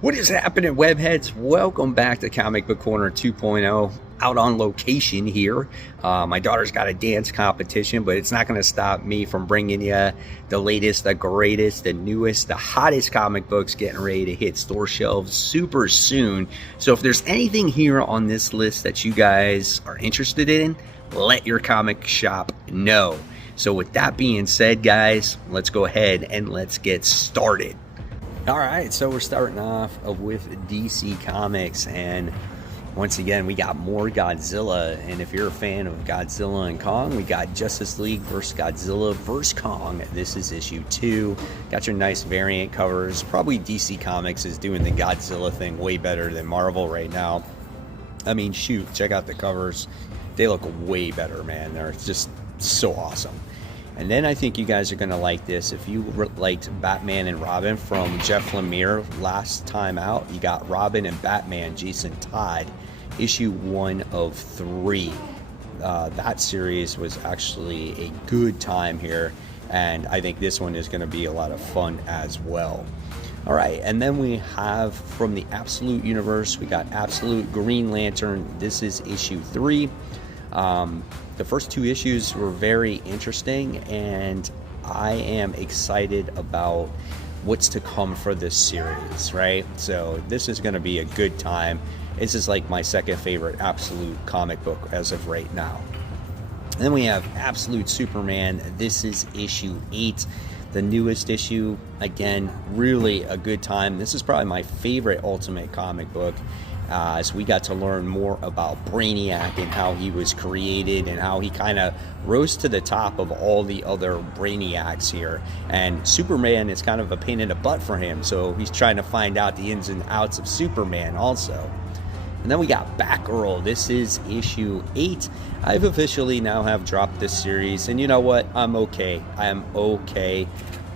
What is happening, webheads? Welcome back to Comic Book Corner 2.0. Out on location here. My daughter's got a dance competition, but it's not going to stop me from bringing you the latest, the greatest, the newest, the hottest comic books getting ready to hit store shelves super soon. So if there's anything here on this list that you guys are interested in, let your comic shop know. So with that being said, guys, let's go ahead and let's get started. All right, so we're starting off with DC Comics, and once again, we got more Godzilla. And if you're a fan of Godzilla and Kong, we got Justice League vs. Godzilla vs. Kong. This is issue 2. Got your nice variant covers. Probably DC Comics is doing the Godzilla thing way better than Marvel right now. I mean, shoot, check out the covers. They look way better, man. They're just so awesome. And then I think you guys are going to like this. If you liked Batman and Robin from Jeff Lemire last time out, you got Robin and Batman, Jason Todd, issue 1 of 3. That series was actually a good time here, and I think this one is going to be a lot of fun as well. All right, and then we have from the Absolute Universe, we got Absolute Green Lantern. This is issue 3. The first 2 issues were very interesting, and I am excited about what's to come for this series, right? So this is going to be a good time. This is like my second favorite Absolute comic book as of right now. And then we have Absolute Superman. This is issue 8, the newest issue. Again, really a good time. This is probably my favorite Ultimate comic book. As we got to learn more about Brainiac and how he was created and how he kind of rose to the top of all the other Brainiacs here. And Superman is kind of a pain in the butt for him, so he's trying to find out the ins and outs of Superman also. And then we got Batgirl. This is issue 8. I've officially now have dropped this series, and you know what? I'm okay. I am okay.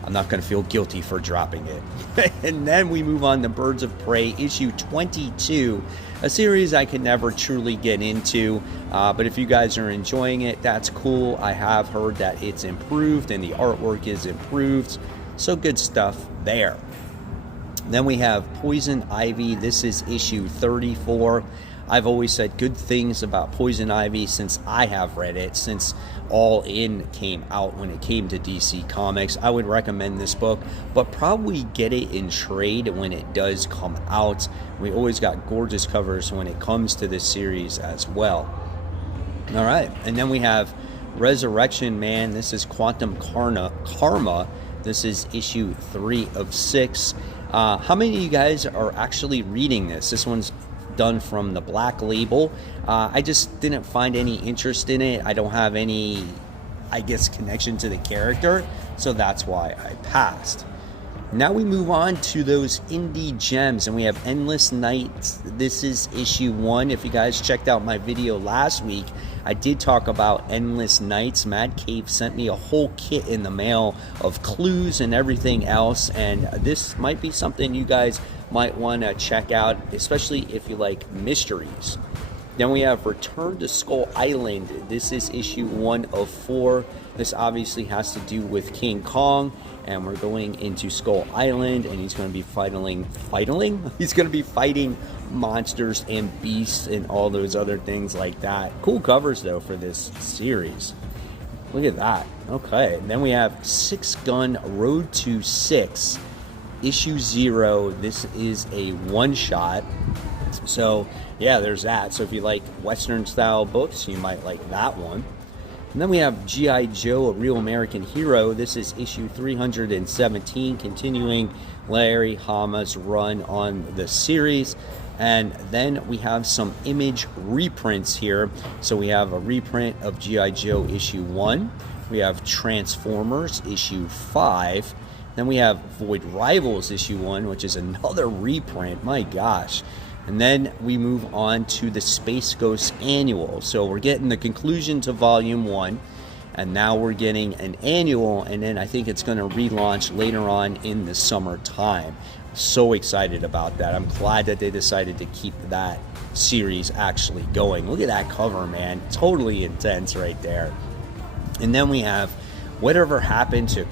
I'm not going to feel guilty for dropping it. And then we move on to Birds of Prey, issue 22, a series I can never truly get into. But if you guys are enjoying it, that's cool. I have heard that it's improved and the artwork is improved. So good stuff there. Then we have Poison Ivy. This is issue 34. I've always said good things about Poison Ivy since I have read it, since All In came out when it came to DC Comics. I would recommend this book, but probably get it in trade when it does come out. We always got gorgeous covers when it comes to this series as well. All right, and then we have Resurrection Man. This is Quantum Karma. This is issue 3 of 6. How many of you guys are actually reading this? This one's done from the Black Label. I just didn't find any interest in it. I don't have any, I guess, connection to the character, so that's why I passed. Now we move on to those indie gems, and we have Endless Nights. This is issue 1. If you guys checked out my video last week, I did talk about Endless Nights. Mad Cave sent me a whole kit in the mail of clues and everything else, and this might be something you guys might want to check out, especially if you like mysteries. Then we have Return to Skull Island. This is issue 1 of 4. This obviously has to do with King Kong, and we're going into Skull Island, and he's going to be fighting? He's going to be fighting monsters and beasts and all those other things like that. Cool covers, though, for this series. Look at that. Okay, and then we have Six Gun Road to 6. Issue 0. This is a one-shot. So, yeah, there's that. So if you like Western-style books, you might like that one. And then we have G.I. Joe, A Real American Hero. This is issue 317, continuing Larry Hama's run on the series. And then we have some Image reprints here. So we have a reprint of G.I. Joe issue 1. We have Transformers issue 5. Then we have Void Rivals issue 1, which is another reprint. My gosh. And then we move on to the Space Ghost Annual. So we're getting the conclusion to Volume 1. And now we're getting an annual. And then I think it's going to relaunch later on in the summertime. So excited about that. I'm glad that they decided to keep that series actually going. Look at that cover, man. Totally intense right there. And then we have Whatever Happened to...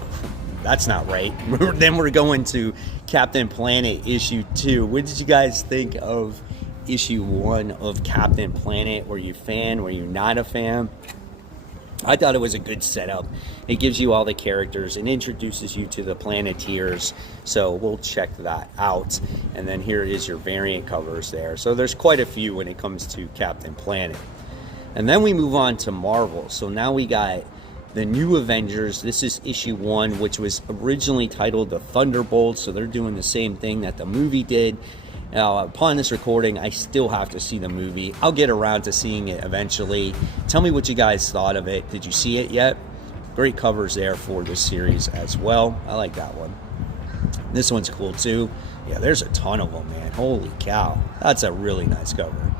That's not right. Then we're going to Captain Planet issue 2. What did you guys think of issue 1 of Captain Planet? Were you a fan? Were you not a fan? I thought it was a good setup. It gives you all the characters and introduces you to the Planeteers. So we'll check that out. And then here is your variant covers there. So there's quite a few when it comes to Captain Planet. And then we move on to Marvel. So now we got the new Avengers. This is issue 1, which was originally titled the Thunderbolts. So they're doing the same thing that the movie did. Now, upon this recording, I still have to see the movie. I'll get around to seeing it eventually. Tell me what you guys thought of it. Did you see it yet? Great covers there for this series as well. I like that one. This one's cool too. Yeah, there's a ton of them, man. Holy cow. That's a really nice cover.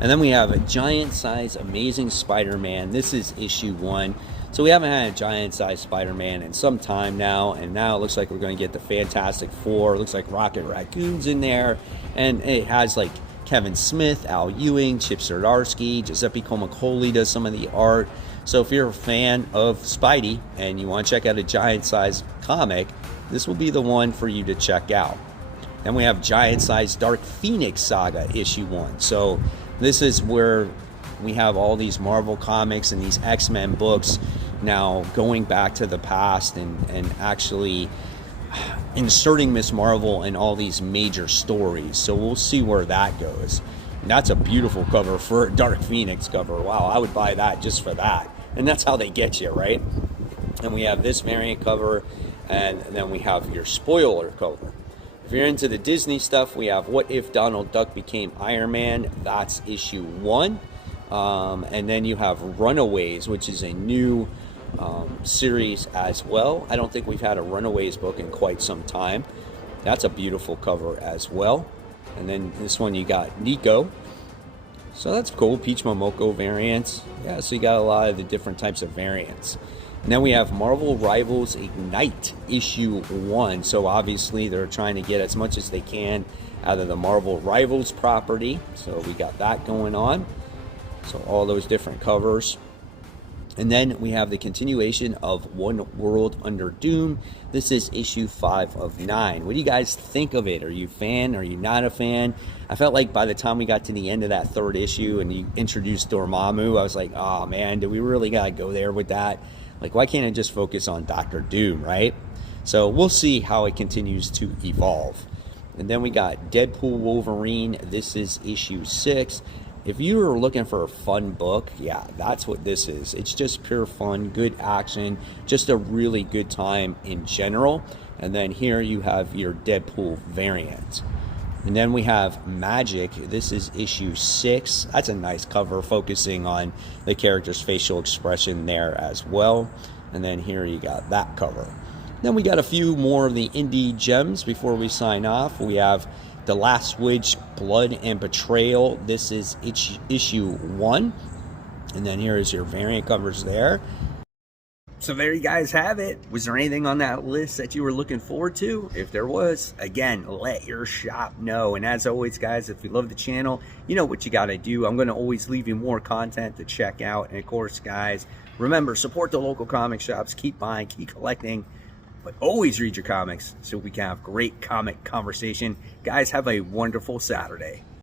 And then we have a giant-size Amazing Spider-Man. This is issue 1. So we haven't had a giant-sized Spider-Man in some time now, and now it looks like we're going to get the Fantastic Four. It looks like Rocket Raccoon's in there, and it has like Kevin Smith, Al Ewing, Chip Zdarsky, Giuseppe Comicoli does some of the art. So if you're a fan of Spidey and you want to check out a giant-sized comic, this will be the one for you to check out. Then we have giant-sized Dark Phoenix Saga issue 1. So this is where we have all these Marvel comics and these X-Men books now going back to the past and actually inserting Miss Marvel in all these major stories. So we'll see where that goes. And that's a beautiful cover for a Dark Phoenix cover. Wow, I would buy that just for that. And that's how they get you, right? And we have this variant cover, and then we have your spoiler cover. If you're into the Disney stuff, we have What If Donald Duck Became Iron Man. That's issue 1. And then you have Runaways, which is a new series as well. I don't think we've had a Runaways book in quite some time. That's a beautiful cover as well. And then this one you got Nico. So that's cool. Peach Momoko variants. Yeah, so you got a lot of the different types of variants. And then we have Marvel Rivals Ignite issue 1. So obviously they're trying to get as much as they can out of the Marvel Rivals property. So we got that going on. So all those different covers. And then we have the continuation of One World Under Doom. This is issue 5 of 9. What do you guys think of it? Are you a fan? Are you not a fan? I felt like by the time we got to the end of that 3rd issue and you introduced Dormammu, I was like, oh man, do we really got to go there with that? Like, why can't I just focus on Doctor Doom, right? So we'll see how it continues to evolve. And then we got Deadpool Wolverine. This is issue 6. If you are looking for a fun book, yeah, that's what this is. It's just pure fun, good action, just a really good time in general. And then here you have your Deadpool variant. And then we have Magic. This is issue 6. That's a nice cover, focusing on the character's facial expression there as well. And then here you got that cover. Then we got a few more of the indie gems before we sign off. We have The Last Witch, Blood and Betrayal. This is issue 1. And then here is your variant covers there. So there you guys have it. Was there anything on that list that you were looking forward to? If there was, again, let your shop know. And as always, guys, if you love the channel, you know what you got to do. I'm going to always leave you more content to check out. And of course, guys, remember, support the local comic shops. Keep buying, keep collecting. But always read your comics so we can have great comic conversation. Guys, have a wonderful Saturday.